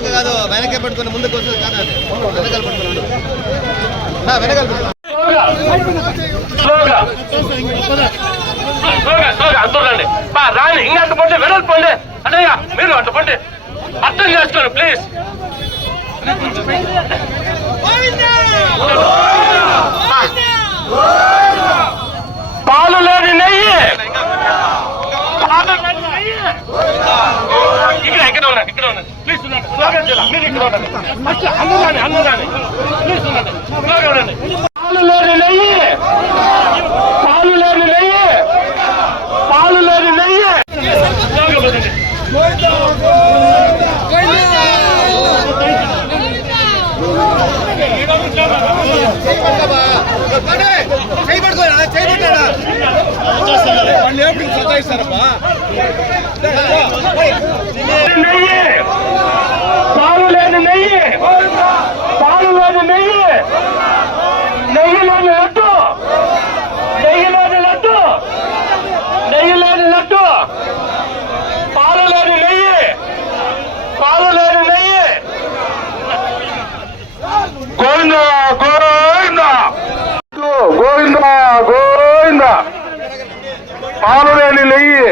ముందుకు కాదు వెనకే పట్టుకుని ముందుకు వస్తుంది కాదు అది వెనకాల పట్టుకున్నాడు అంటున్నాండి రాని ఇంకా అట్టు పండి వెనల్ పండి అన్నయ్య మీరు అట్టు పండి అర్థం చేసుకోండి ప్లీజ్. పాలు లేని నెయ్యి ఇక్కడ ఉండండి ప్లీజ్ ఉండండి మీరు ఇక్కడ ఉండండి అన్నదాన్ని ప్లీజ్ ఉండండి ఉండండి. పాలు లేని నెయ్యి పాలు లేని నెయ్యి పాలు లేని నెయ్యి పాలు లేని నెయ్యి పాలు లేని నెయ్యి నెయ్యి లేని లడ్డు నెయ్యి లేని లడ్డు నెయ్యి లేని లడ్డు పాలు లేని నెయ్యి పాలు లేని నెయ్యి గోవింద గోవింద గోవింద గోవింద పాలు లేని నెయ్యి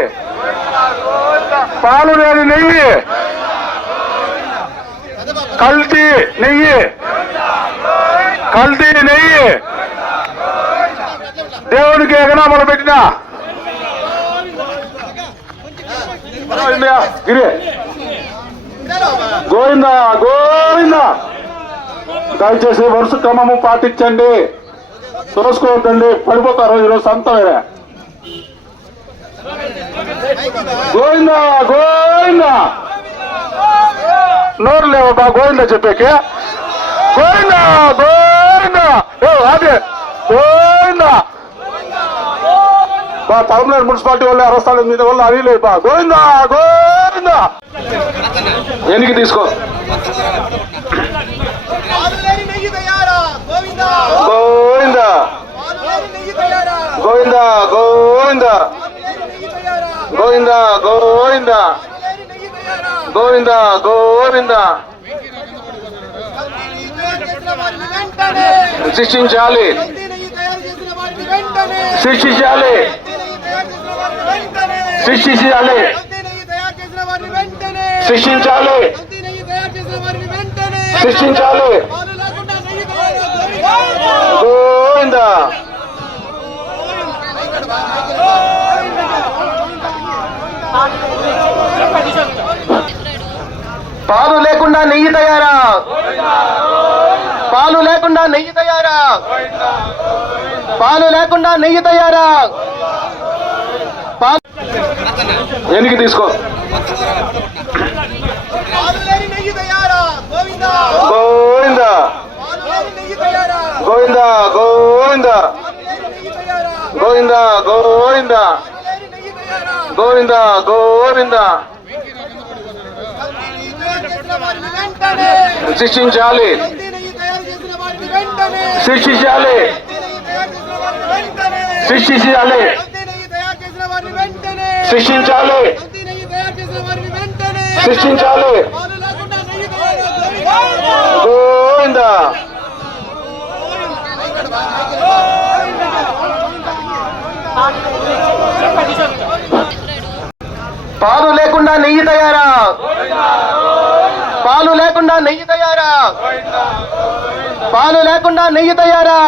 పాలు లేని నెయ్యి కల్తీ నెయ్యి కల్తీ నెయ్యి దేవునికి ఎగనామలు పెట్టిన గిరి గోవింద గోవింద. దయచేసి వరుస క్రమము పాటించండి, తోసుకోవద్దండి, పడిపోతారు ఈరోజు సంతమే. గోవింద గోవింద నోరు లేవు బా గోవింద చెప్పాకే గోవింద గోవింద అదే గోవింద బా తలమనేరు మున్సిపాలిటీ వాళ్ళు అరస్తాల మీద వాళ్ళు అడిలే బా గోవింద గోవింద. ఎనికి తీసుకో గోవింద గోవింద గోవింద గోవింద గోవింద గోవింద గోవింద. శిక్షించాలి శిక్షించాలి శిక్షించాలి శిక్షించాలి శిక్షించాలి గోవింద. పాలు లేకుండా నెయ్యి తయారా పాలు లేకుండా నెయ్యి తయారా పాలు లేకుండా నెయ్యి తయారా ఎనికి తీసుకో గోవింద గోవింద గోవింద గోవింద గోవింద గోవింద గోవింద. శిక్షించాలి శిక్షించాలి శిక్షించాలి శిక్షించాలి శిక్షించాలి గోవింద. పాలు లేకుండా నెయ్యి తయారా పాలు లేకుండా నెయ్యి తయారా పాలు లేకుండా నెయ్యి తయారా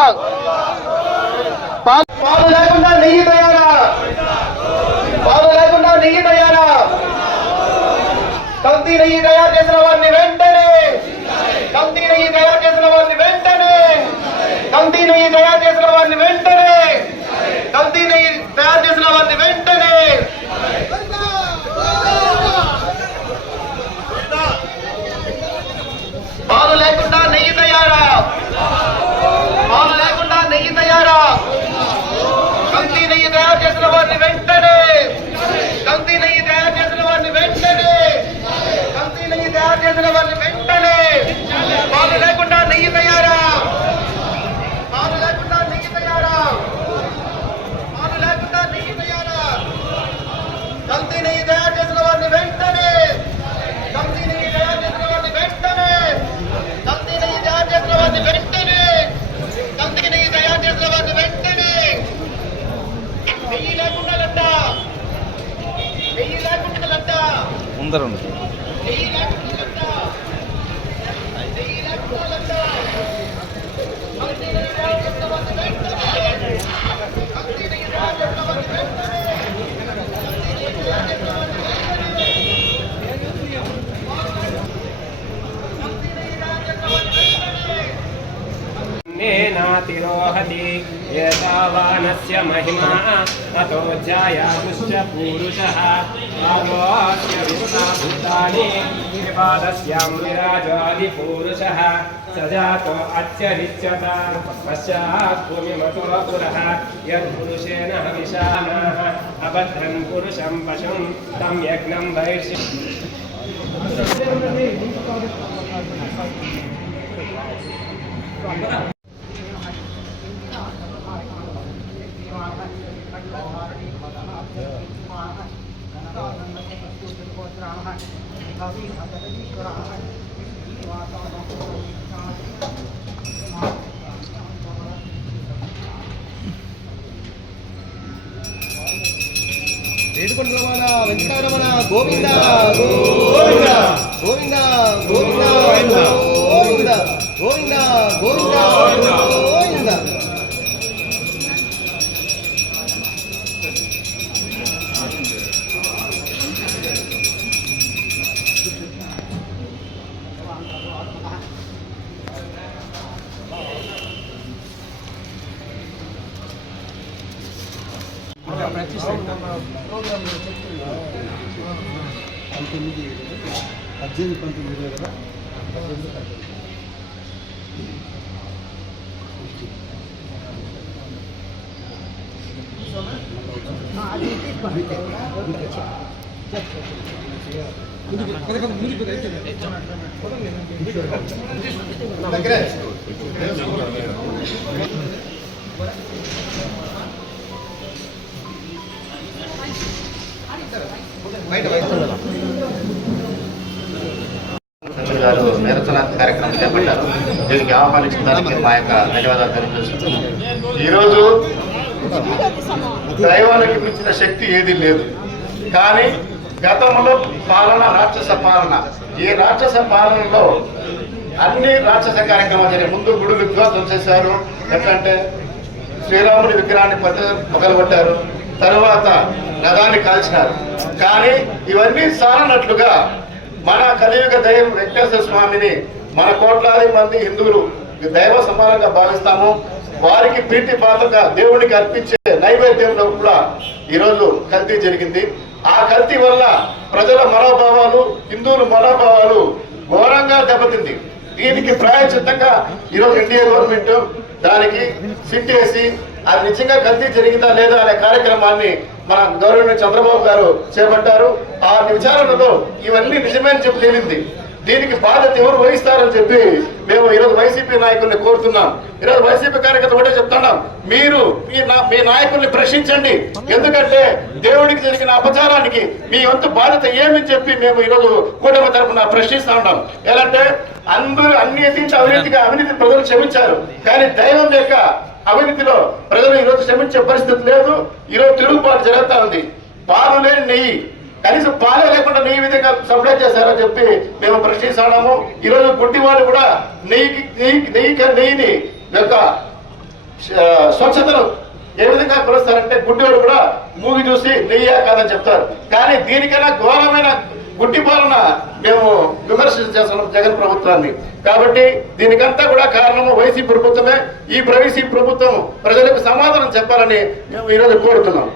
పాలు లేకుండా నెయ్యి తయారా పాలు లేకుండా నెయ్యి తయారా. కల్తీ నెయ్యి తయారు చేసిన వారిని వెంటనే కల్తీ నెయ్యి తయారు చేసిన వారిని వెంటనే కల్తీ నెయ్యి తయారు చేసిన వారిని వెంటనే కల్తీ నెయ్యి తయారు చేసిన వారిని వెంటనే. పాలు లేకుండా నెయ్యి తయారా పాలు లేకుండా నెయ్యి తయారా కల్తీ నెయ్యి తయారు చేసిన వారిని వెంటనే కల్తీ నెయ్యి తయారు చేసిన వారిని వెంటనే కల్తీ నెయ్యి తయారు చేసిన వారిని వెంటనే. పాలు లేకుండా నెయ్యి తయారా పాలు లేకుండా నెయ్యి తయారా పాలు లేకుండా నెయ్యి తయారా కల్తీ నెయ్యి తయారు చేసిన వారిని వెంటనే కల్తీ నెయ్యి తయారు చేసిన వారిని వెంటనే అందరూ तिरोहति एतावानस्य महिमा ततो जायामुश्च पूरुषः आदोऽस्य विश्वभूतानि त्रिपादस्यां विराजोऽधिपूरुषः स जातो अत्यरिच्यत पश्चात् भूमिमतुरपुरः यत्पुरुषेण हविषाणाः अबद्धन् पुरुषं पशुं तं यज्ञं वैश्य ఏడుకొండరమణ వెంకటరమణ గోవింద గోవింద గోవింద గోవింద గోవింద గోవింద గోవింద గోవింద పంతొమ్మిది 18 కదా గారు నిరసన కార్యక్రమం చేపట్టారు. దీనికి ఆహ్వానించిన దానికి మా యొక్క ధన్యవాదాలు తెలియజేస్తున్నాం. ఈరోజు దైవానికి మించిన శక్తి ఏది లేదు. కానీ గతంలో పాలన రాక్షస పాలన. ఈ రాక్షస పాలనలో అన్ని రాక్షస కార్యక్రమాలు జరిగాయి. ముందు గుడులు విధ్వంసం చేశారు. ఎట్లంటే శ్రీరాముడి విగ్రహాన్ని పగలగొట్టారు. తరువాత రథాన్ని కాల్చినారు. కానీ ఇవన్నీ సారనట్లుగా మన కలియుగ దైవం వెంకటేశ్వర స్వామిని మన కోట్లాది మంది హిందువులు దైవ సమానంగా భావిస్తాము. వారికి ప్రీతి పాత్రగా దేవుడికి అర్పించే నైవేద్యంలో కూడా ఈరోజు కల్తీ జరిగింది. ఆ కల్తీ వల్ల ప్రజల మనోభావాలు, హిందువుల మనోభావాలు ఘోరంగా దెబ్బతింది. దీనికి ప్రాయశ్చిత్తంగా ఈరోజు ఇండియా గవర్నమెంట్ దానికి సిట్ వేసి అది నిజంగా కల్తీ జరిగిందా లేదా అనే కార్యక్రమాన్ని మన గవర్నమెంట్ చంద్రబాబు గారు చేపట్టారు. ఆ విచారణలో ఇవన్నీ నిజమని చెప్పి తేలింది. దీనికి బాధ్యత ఎవరు వహిస్తారని చెప్పి మేము ఈరోజు వైసీపీ నాయకుల్ని కోరుతున్నాం. ఈరోజు వైసీపీ కార్యకర్త ఒకటే చెప్తున్నాం, మీరు మీ నాయకుల్ని ప్రశ్నించండి. ఎందుకంటే దేవుడికి జరిగిన అపచారానికి మీ వంతు బాధ్యత ఏమని చెప్పి మేము ఈరోజు కూటమి తరఫున ప్రశ్నిస్తా ఉన్నాం. ఎలాంటే అందరూ అవినీతి ప్రజలు క్షమించారు. కానీ దైవం యొక్క అవినీతిలో ప్రజలు ఈరోజు క్షమించే పరిస్థితి లేదు. ఈరోజు తిరుగుబాటు జరుగుతూ ఉంది. పాలు లేని నెయ్యి, కనీసం పాలే లేకుండా నెయ్యి విధంగా సప్లై చేశారని చెప్పి మేము ప్రశ్నిస్తున్నాము. ఈరోజు గుడ్డి వాళ్ళు కూడా నెయ్యిని యొక్క స్వచ్ఛతను ఏ విధంగా కొలుస్తారంటే గుడ్డివాడు కూడా మూగి చూసి నెయ్యా కాదని చెప్తారు. కానీ దీనికన్నా ఘోరమైన గుడ్డి పాలన మేము విమర్శించేస్తున్నాం జగన్ ప్రభుత్వాన్ని. కాబట్టి దీనికంతా కూడా కారణము వైసీపీ ప్రభుత్వమే. ఈ వైసీపీ ప్రభుత్వం ప్రజలకు సమాధానం చెప్పాలని మేము ఈరోజు కోరుతున్నాం.